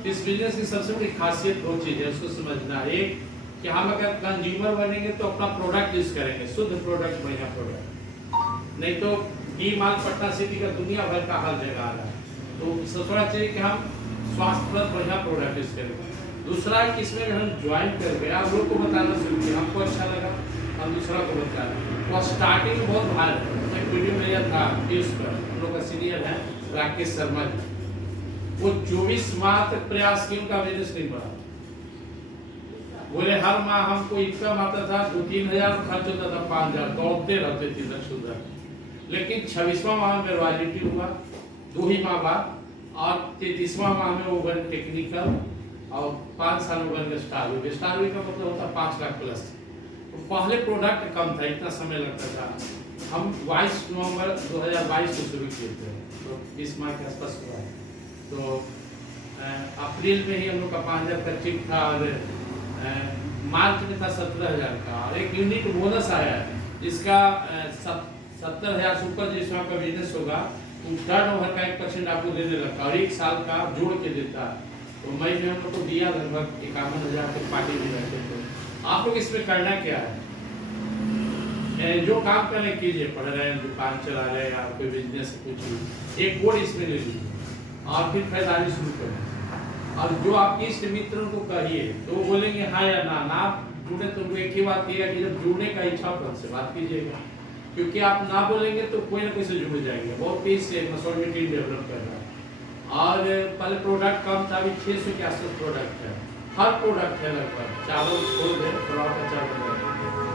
इस बिजनेस की सबसे बड़ी खासियत दो चीज है, उसको समझना। एक कि हम अगर कंज्यूमर बनेंगे तो अपना प्रोडक्ट यूज करेंगे, शुद्ध प्रोडक्ट, बढ़िया प्रोडक्ट। नहीं तो घी माल पटना सिटी का दुनिया भर का हर जगह आ रहा है, तो सोचना चाहिए कि हम स्वास्थ्यप्रद बढ़िया प्रोडक्ट यूज करेंगे। दूसरा कि इसमें हम ज्वाइन कर गए, आप लोग को बताना शुरू किया, हमको अच्छा लगा, हम दूसरा को बता रहे। तो स्टार्टिंग बहुत भार है। एक वीडियो मेरा था न्यूज पर, हम लोग का सीनियर है राकेश शर्मा जी, वो 24 माह तक प्रयास किया, उनका बिजनेस नहीं बढ़ा। बोले हर माह हमको इनकम आता था 2-3 हजार, खर्च होता था 5 हजार, दौड़ते रहते थे इधर से उधर। लेकिन 26वां माह में रॉयल्टी हुआ 2 ही माह बाद, और 33वां माह में वो बन टेक्निकल, और 5 साल में बन गए स्टार वी। स्टार वी का मतलब होता 5 लाख प्लस। तो पहले प्रोडक्ट कम था, इतना समय लगता था। हम 22 नवंबर 2022 को शुरू किए थे, तो 20 माह के आसपास हुआ है। तो अप्रैल में ही हम लोग का 5 हजार का चेक था, और मार्च में था 17,000 का, और एक यूनिट बोनस आया जिसका 70,000 से ऊपर जिसमें आपका बिजनेस होगा तो टर्न ओवर का 1% आपको देने लगता है, और 1 साल का जोड़ के देता है। तो मई में हम लोग को दिया लगभग 51,000 के पार्टी भी रहते थे। आप लोग इसमें करना क्या है, जो काम करने कीजिए, पढ़ रहे हैं, दुकान चला रहे हैं, या कोई बिजनेस कुछ, एक कोड इसमें ले लीजिए और फिर खरीदारी शुरू करें। और जो आपके इष्ट मित्रों को कहिए तो वो बोलेंगे हाँ या ना। ना जुड़े तो एक ही बात कहिएगा कि जब जुड़ने का इच्छा हो से बात कीजिएगा, क्योंकि आप ना बोलेंगे तो कोई ना कोई से जुड़ जाएंगे। बहुत तेज से मसौर टीम डेवलप कर रहा है, और पहले प्रोडक्ट कम था, अभी 600 के आसपास प्रोडक्ट है, हर प्रोडक्ट है लगभग, चावल छोड़ दे थोड़ा का चावल है।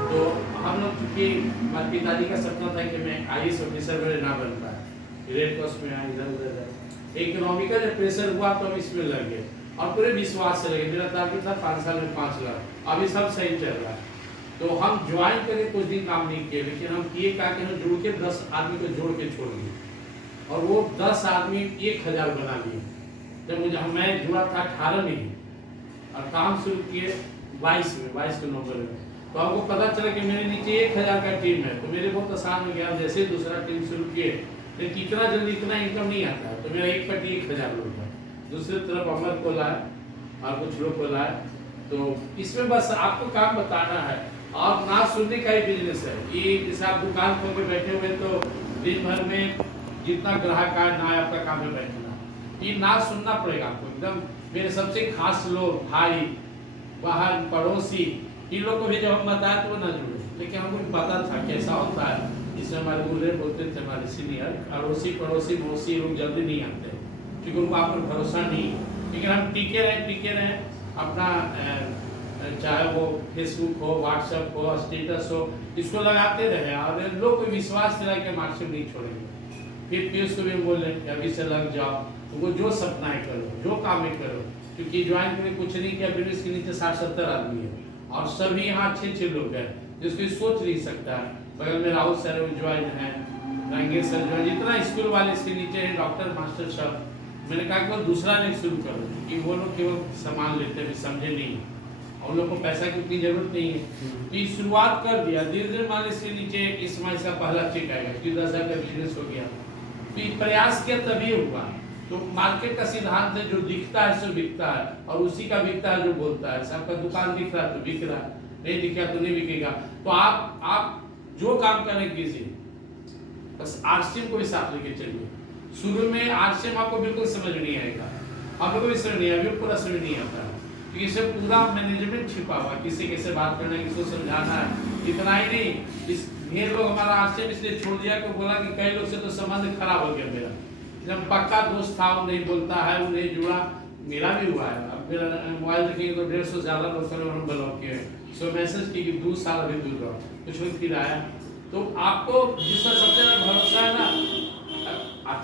तो हम लोग चूँकि हमारे पिताजी का सपना था कि मैं IAS ऑफिसर मेरे ना बन पाया, रेड क्रॉस में इधर उधर इकोनॉमिकल जब प्रेशर हुआ तो हम इसमें लग गए, और पूरे विश्वास से लगे। मेरा टारगेट था 5 साल में 5 लाख, अभी सब सही चल रहा है। तो हम ज्वाइन करके कुछ दिन काम नहीं किए, लेकिन हम किए क्या कि हम जुड़ के 10 आदमी को जोड़ के छोड़ दिए, और वो 10 आदमी 1,000 बना लिए। जब मुझे मैं जुड़ा था 18 में, और काम शुरू किए 22 नवंबर में, तो हमको पता चला कि मेरे नीचे 1,000 का टीम है। तो मेरे बहुत आसान हो गया, जैसे दूसरा टीम शुरू किए, लेकिन इतना जल्दी इतना इनकम नहीं आता है। तो मेरा 1/1000 लोग है, दूसरी तरफ अमर को लाए और कुछ लोग को लाए। तो इसमें बस आपको काम बताना है, और ना सुनने का ही बिजनेस है। ये जैसे आप दुकान खोल के बैठे हुए, तो दिन भर में जितना ग्राहक आए ना आपका काम है बैठना, ये ना सुनना पड़ेगा आपको एकदम। मेरे सबसे खास लोग, भाई, बहन, पड़ोसी, इन लोग को भी जब हम बताए तो वो ना जुड़े, लेकिन हमको पता था कैसा होता है। इसमें हमारे गुरु बोलते थे, हमारे सीनियर, अड़ोसी पड़ोसी मौसी लोग जल्दी नहीं आते, क्योंकि उनको आप पर भरोसा नहीं। लेकिन हम टिके रहे अपना, चाहे वो फेसबुक हो, व्हाट्सएप हो, स्टेटस हो, इसको लगाते रहे, और लोग को विश्वास दिला के मार्केट नहीं छोड़ेंगे। फिर पीयूष को भी बोले कि अभी से लग जाओ, वो जो सपना है करो, जो काम है करो, क्योंकि ज्वाइन करके कुछ नहीं किया। बिजनेस के नीचे 60-70 आदमी है, और सभी यहाँ अच्छे लोग हैं, जिसको सोच नहीं सकता है। बगल में राहुल सर ज्वाइन है, रंगेश सर जो है, जितना स्कूल वाले इसके नीचे है, डॉक्टर मास्टर सब। मैंने कहा कि दूसरा नहीं शुरू करो, कि वो लोग केवल सामान लेते हैं, समझे नहीं, और लोग को पैसा की उतनी जरूरत नहीं है। तो ये शुरुआत कर दिया धीरे-धीरे, मान इसके नीचे इस माह का पहला चेक आएगा, 10,000 का बिजनेस हो गया। तो ये प्रयास किया तभी हुआ। तो मार्केट का सिद्धांत है, जो दिखता है सो बिकता है, और उसी का बिकता है जो बोलता है। आपका दुकान दिख रहा है तो बिक रहा है, नहीं दिख रहा तो नहीं बिकेगा। तो आप जो काम करने कीजिए, बस RCM को भी साथ लेके चलिए। शुरू में RCM आपको बिल्कुल समझ नहीं आएगा, आप लोगों को भी समझ नहीं आएगा, पूरा समझ नहीं आता है, क्योंकि इससे पूरा मैनेजमेंट छिपा हुआ, किसी कैसे बात करना है, किसको समझाना है। इतना ही नहीं, इस ढेर लोग हमारा RCM इसलिए छोड़ दिया कि बोला कि कई लोग से तो संबंध खराब हो गया मेरा। जब पक्का दोस्त था, वो नहीं बोलता है, वो नहीं जुड़ा, मेरा भी हुआ है। अब मेरा मोबाइल देखेंगे तो 150 से ज़्यादा लोग ब्लॉक किए, सो मैसेज की कि 2 साल अभी दूर रहो, कुछ लोग फिर आया। तो आपको जिसका सबसे ज़्यादा भरोसा है ना,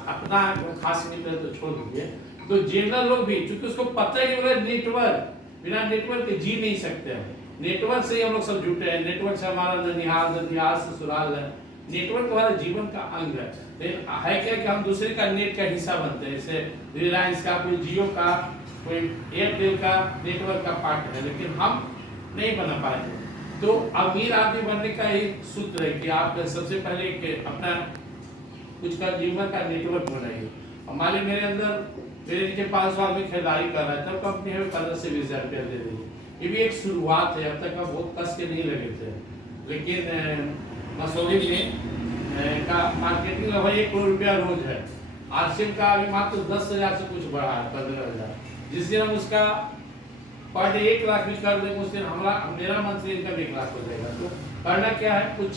अपना खास मित्र तो छोड़ दीजिए, तो जनरल लोग भी, क्योंकि उसको पता ही होगा नेटवर्क, बिना नेटवर्क के जी नहीं सकते हैं। नेटवर्क से ही हम लोग सब जुटे हैं, नेटवर्क से हमारा ननिहाल ससुराल है, नेटवर्क हमारे जीवन का अंग है। है क्या कि हम दूसरे का नेट का हिस्सा बनते हैं, जैसे रिलायंस का, कोई जियो का, कोई एयरटेल का नेटवर्क का पार्ट है, लेकिन हम नहीं बना पाए। तो अमीर आदमी बनने का एक सूत्र है कि आप सबसे पहले अपना कुछ का जीवन का नेटवर्क बनाइए। और मान लीजिए मेरे अंदर फिर इनके 500 आदमी खरीदारी कर रहा है, तब कंपनी हमें 15 से 20 हज़ार रुपया दे रही है। ये भी एक शुरुआत है, अब तक हम बहुत कस के नहीं लगे थे, लेकिन मसूरी में का मार्केटिंग लगभग 1 करोड़ रुपया रोज है। आरसीएम का अभी मात्र 10,000 से कुछ बढ़ा है, 15,000। जिस दिन हम उसका पर डे 1 लाख भी कर देंगे, उस दिन मेरा मंथली इनकम 1 लाख हो जाएगा। तो करना क्या है, कुछ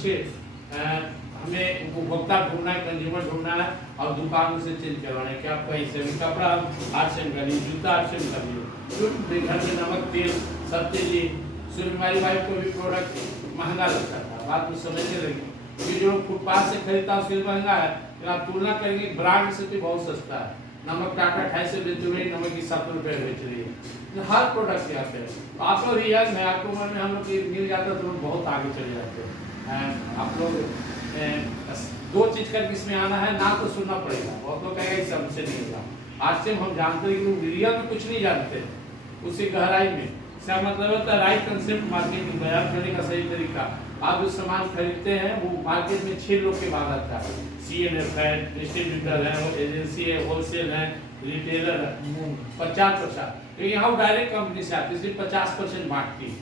हमें उपभोक्ता ढूंढना है, कंज्यूमर ढूंढना है और दुकान से चेंज करवाना है कि आप कहीं से भी कपड़ा आरसीएम का लीजिए, जूता आरसीएम का लीजिए, घर में नमक तेल सब चीज़। सिर्फ हमारी वाइफ को भी प्रोडक्ट महंगा लगता था, बात तो समझने लगी कि जो फुटपाथ से खरीदता है उसके लिए महंगा है, लेकिन आप तुलना करेंगे ब्रांड से तो बहुत सस्ता है। नमक टाटा 28 से बेच रही है, नमक की 7 रुपये बेच रही है, हर प्रोडक्ट यहाँ पे। तो आप लोग रियल में आपको मन में हम लोग मिल जाता तो लोग बहुत आगे चले जाते हैं। आप लोग 2 चीज करके इसमें आना है, ना तो सुनना पड़ेगा, बहुत लोग कहेगा इस हमसे नहीं होगा। आज से हम जानते हैं कि लोग रियल में कुछ नहीं जानते, उसी गहराई में इसका मतलब होता है राइट कंसेप्ट मार्केटिंग बयान करने का सही तरीका। आप जो सामान खरीदते हैं वो मार्केट में 6 लोग के बाद आता है, CNF है, डिस्ट्रीब्यूटर है, एजेंसी है, होलसेल है, रिटेलर है, 50%। तो यहाँ डायरेक्ट कंपनी से आती है, सिर्फ 50% बांटती,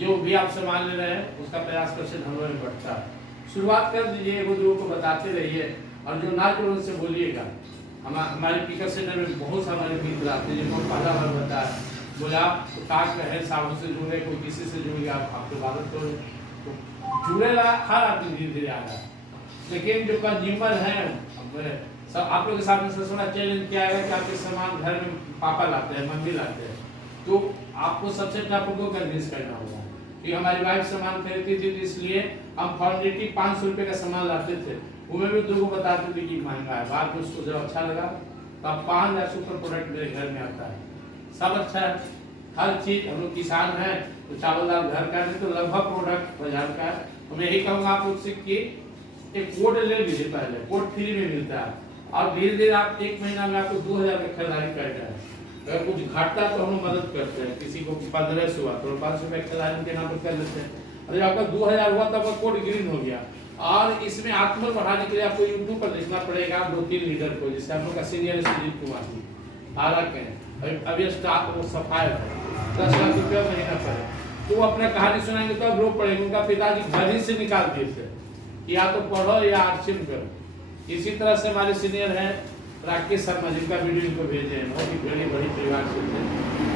जो भी आप सामान ले रहे हैं उसका 50% हम लोग में बढ़ता है। शुरुआत कर दीजिए, वो लोगों को बताते रहिए, और जो ना जो उनसे बोलिएगा। हमारे पिकअप सेंटर में बहुत से हमारे मित्र आते हैं जिनको पहला बार बताया, बोले आप तो काट रहे हैं, साहब से जुड़े, कोई किसी से जुड़ गया, आपके बात तो जुड़ेगा, हर आदमी धीरे धीरे आ रहा है। लेकिन जो कंज्यूमर हैं सब आप लोग के सामने सबसे बड़ा चैलेंज क्या है कि आपके सामान घर में पापा लाते हैं, मम्मी लाते हैं, तो आपको सबसे टफ उनको कन्विंस करना होगा कि हमारी वाइफ सामान खरीदती थी, तो इसलिए हम फॉर्मेलिटी 500 रुपये का सामान लाते थे, वो भी लोगों को बताते थे कि महंगा है। बाद में उसको जब अच्छा लगा तो अब 5,000 सुपर प्रोडक्ट मेरे घर में आता है, सब अच्छा है, हर चीज़। हम लोग किसान हैं तो चावल दाल घर का नहीं, तो लगभग प्रोडक्ट बाजार का है। तो मैं यही कहूँगा आप लोग से कि एक कोड ले लीजिए, पहले कोड फ्री में मिलता है, और धीरे धीरे आप 1 महीना में आपको 2,000 का खरीदारी कर जाए। अगर कुछ घटता तो हम मदद करते हैं, किसी को 1500 हुआ तो 500 रुपये खरीदारी के नाम पर कर लेते हैं। अरे आपका 2,000 हुआ तब कोड ग्रीन हो गया। और इसमें आत्मबल बढ़ाने के लिए आपको यूट्यूब पर देखना पड़ेगा 2-3 लीडर को, जैसे हम लोग का सीनियर सुजीत कुमार जी आरा के अभी स्टाफ वो सफाई है, 10 लाख रुपया महीना पड़े, तो वो अपना कहानी सुनाएंगे तो अब रो पड़ेगा। उनका पिताजी घर ही से निकाल दिए थे कि या तो पढ़ो या आरसीएम करो। इसी तरह से हमारे सीनियर हैं राकेश शर्मा, जिनका वीडियो इनको भेजे हैं, बहुत ही बड़ी परिवार से थे।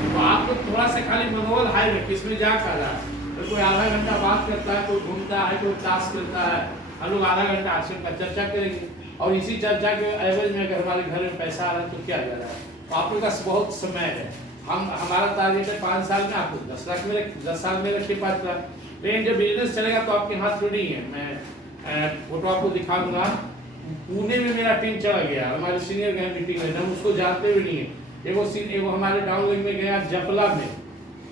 तो आपको थोड़ा सा खाली मनोबल हाई रखे, इसमें जा कर रहा है तो कोई आधा घंटा बात करता है, कोई घूमता है, कोई टास्क करता है, हम लोग आधा घंटा आरसीएम का चर्चा करेंगे, और इसी चर्चा के एवरेज में अगर हमारे घर में पैसा आ रहा है तो क्या जा रहा है। तो आप लोग का बहुत समय है, हमारा टारगेट है 5 साल में आपको 10 लाख में 10 साल में रखिए 5 लाख। लेकिन जब बिजनेस चलेगा तो आपके हाथ में नहीं है। मैं फोटो आपको दिखा दूंगा, पुणे में मेरा टीम चला गया, हमारे सीनियर गए मीटिंग में, हम उसको जानते भी नहीं है। एगो हमारे डाउनलिंक में गया जपला में,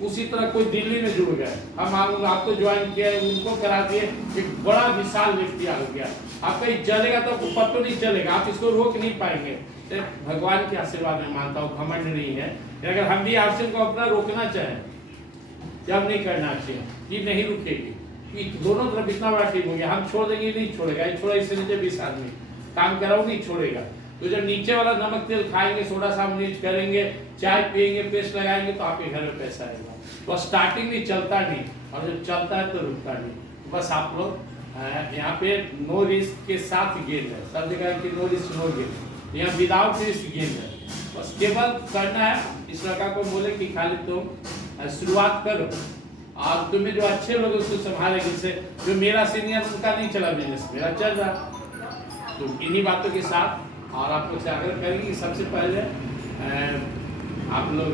उसी तरह कोई दिल्ली में जुड़ गए, हम आपको ज्वाइन किया, उनको करा दिए, एक बड़ा विशाल व्यक्ति आ गया। आपका ये चलेगा तो आपको पता नहीं चलेगा, आप इसको रोक नहीं पाएंगे। भगवान के आशीर्वाद में मानता हूँ, घमंड नहीं है। अगर हम भी आरसीएम को अपना रोकना चाहें, जब नहीं करना चाहिए, ये नहीं रुकेगी। दोनों तरफ इतना बड़ा टीम हो गया, हम छोड़ देंगे नहीं छोड़ेगा, छोड़ा इससे नीचे 20 आदमी काम कराओ नहीं छोड़ेगा। तो जब नीचे वाला नमक तेल खाएंगे, सोडा साबुन यूज करेंगे, चाय पिएंगे, पेस्ट लगाएंगे, तो आपके घर में पैसा आएगा। तो स्टार्टिंग में चलता नहीं, और जब चलता है तो रुकता नहीं। बस आप लोग यहाँ पे नो रिस्क के साथ गेन है, सब जगह की नो रिस्क नो गेन, यहाँ विदाउट रिस्क गेन है। बस केवल करना है, इस लड़का को बोले कि खाली तुम शुरुआत करो, और तुम्हें जो अच्छे लोग उसको संभालेंगे। जैसे जो मेरा सीनियर, उनका नहीं चला बिजनेस, मेरा चल रहा। तो इन्हीं बातों के साथ और आप लोग से आग्रह करेंगे कि सबसे पहले आप लोग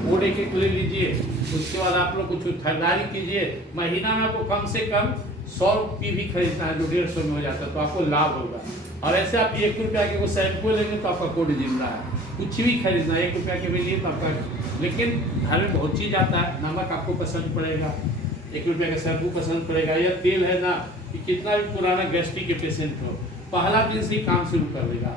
कोड एक ले लीजिए, उसके बाद आप लोग कुछ खरीदारी कीजिए। महीना में आपको कम से कम 100 रुपये भी खरीदना है, जो 150 में हो जाता है, तो आपको लाभ होगा। और ऐसे आप 1 रुपया के वो शैम्पू लेंगे तो आपका कोड जिंदा है। कुछ भी खरीदना है 1 रुपया के भी लिए तो आपका, लेकिन घर में बहुत चीज़ आता है। नमक आपको पसंद पड़ेगा, 1 रुपया का शैम्पू पसंद पड़ेगा, या तेल है ना कि कितना भी पुराना गैस्ट्रिक के पेशेंट हो, पहला दिन से ही काम शुरू कर देगा।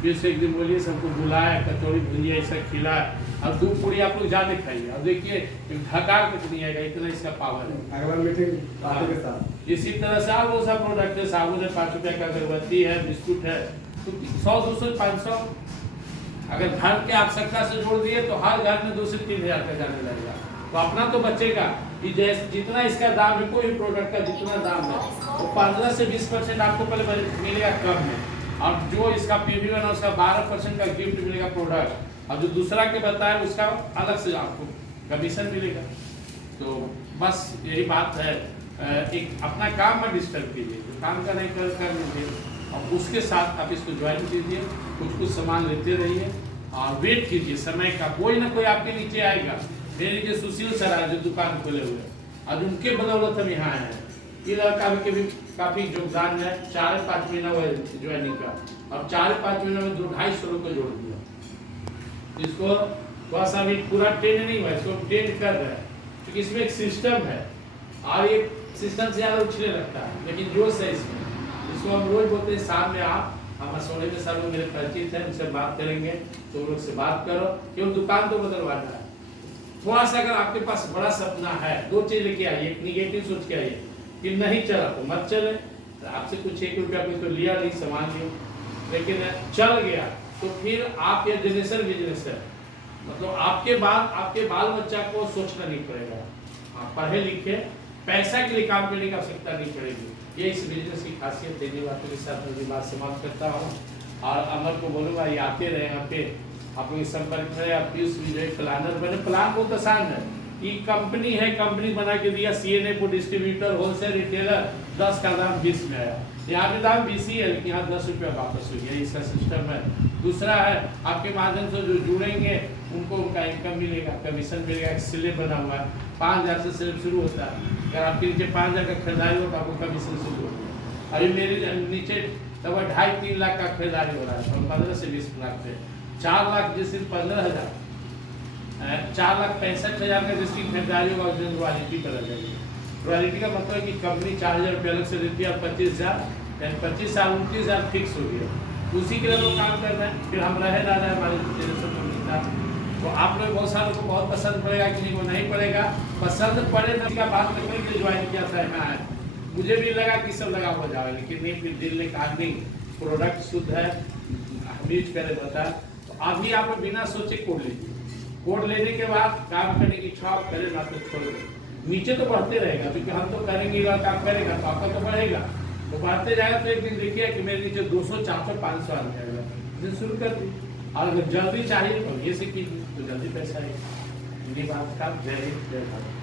फिर से एक दिन बोलिए सबको बुलाया, कचौड़ी भुजिया ऐसा खिलाए, और 2 पूरी आप लोग ज़्यादा खाइए। अब देखिए ढकार कुछ नहीं आएगा, इतना इसका पावर है। अगला मीटिंग के साथ इसी तरह से आप वो सब प्रोडक्ट है, साबुन है, 5 रुपया का अगरबत्ती है, बिस्कुट है, तो 100, 200, 500 अगर घर के आवश्यकता से जोड़ दिए तो हर घर में 2 से 3 हजार का जाने लगेगा। तो अपना तो बचेगा कि जैसे जितना इसका दाम है, कोई भी प्रोडक्ट का जितना दाम है वो 15 से 20% आपको पहले मिलेगा कम में, और जो इसका PV1 है उसका 12% का गिफ्ट मिलेगा प्रोडक्ट, और जो दूसरा के बताया उसका अलग से आपको कमीशन मिलेगा। तो बस यही बात है, एक अपना काम में डिस्टर्ब कीजिए, जो काम का नहीं कर लीजिए, और उसके साथ आप इसको ज्वाइन कीजिए, कुछ सामान लेते रहिए और वेट कीजिए समय का। कोई ना कोई आपके नीचे आएगा। मेरे नीचे सुशील सर आए जो दुकान खोले हुए, और उनके बदौलत हम यहाँ आए हैं। ये लड़का के भी काफी योगदान है, 4-5 महीना हुआ ज्वाइनिंग का, और 4-5 महीने में 200-250 को जोड़ दिया। इसको थोड़ा सा भी पूरा ट्रेंड नहीं हुआ, इसको ट्रेंड कर रहे हैं, क्योंकि इसमें एक सिस्टम है, और ये सिस्टम से ज़्यादा उछले लगता है, लेकिन जोश है इसमें। इसको हम रोज बोलते हैं शाम में आप, हम सोने में सब लोग मेरे परिचित हैं, उनसे बात करेंगे, तो लोग से बात करो, क्यों दुकान तो बदलवाना है। थोड़ा सा अगर आपके पास बड़ा सपना है, 2 चीज लेके आइए, एक निगेटिव सोच के आइए कि नहीं चला तो मत चले, तो आपसे कुछ 1 रुपया कोई तो लिया नहीं, सामान लिया, लेकिन चल गया तो फिर आप ये जनरेशन बिजनेस है, मतलब आपके बाद आपके बाल बच्चा को सोचना नहीं पड़ेगा, आप पढ़े लिखे पैसा के लिए काम करने की आवश्यकता नहीं पड़ेगी। ये इस बिजनेस की खासियत। देने बातों के साथ मेरी बात समाप्त करता हूँ, और अमर को बोलूँगा ये आते रहे यहाँ पे, आप लोग संपर्क करें। आप पीयूष विजय प्लानर बने। प्लान बहुत आसान है, ये कंपनी है, कंपनी बना के दिया, CNA को डिस्ट्रीब्यूटर, होलसेल रिटेलर, 10 का दाम 20 में आया, यहाँ पे दाम 20 ही है, लेकिन यहाँ 10 रुपया वापस हो गया, इसका सिस्टम है। दूसरा है आपके माध्यम से जो जुड़ेंगे उनको उनका इनकम मिलेगा, कमीशन मिलेगा, एक स्लैब बना हुआ है, 5000 से स्लैब शुरू होता है। अगर आपके नीचे 5000 का खरीदारी हो तो आपको कमीशन शुरू होगा। अभी मेरे नीचे लगभग 2.5-3 लाख का खरीदारी हो रहा है, तो 15 से 20 लाख से 4 लाख जिस दिन 15,000, 4,65,000 का जिसकी खरीदारी होगा उस दिन रॉयल्टी पर आ जाएगी। रॉयल्टी का मतलब है कि कंपनी 4,000 रुपये अलग से देती है, और 25,000 यानी 25 साल 29,000 फिक्स हो गया, उसी के लिए लोग काम कर रहे हैं। फिर हम रहे ना रहे, हमारे जनरेशन में मिलता, तो आप लोग बहुत सारे को बहुत पसंद पड़ेगा कि नहीं, वो नहीं पड़ेगा, पसंद पड़े ना का बात करने के लिए ज्वाइन किया था यहाँ है। मुझे भी लगा कि सब लगा हो जाएगा, लेकिन नहीं, फिर दिल ने कहा नहीं, प्रोडक्ट शुद्ध है, हम यूज करें बता। तो अभी आप बिना सोचे कोड लीजिए, कोड लेने के बाद काम करने की इच्छा आप करें, ना तो छोड़ दें, नीचे तो बढ़ते रहेगा, क्योंकि हम तो करेंगे, काम करेगा तो आपका तो बढ़ेगा, तो बढ़ते जाएगा। तो एक दिन देखिए कि मेरे नीचे 200, 400, 500 आ जाएगा, इसे शुरू कर दी। और अगर जल्दी चाहिए तो ये से कीजिए, तो जल्दी पैसा आएगा। ये बात का जय हिंद जय भारत।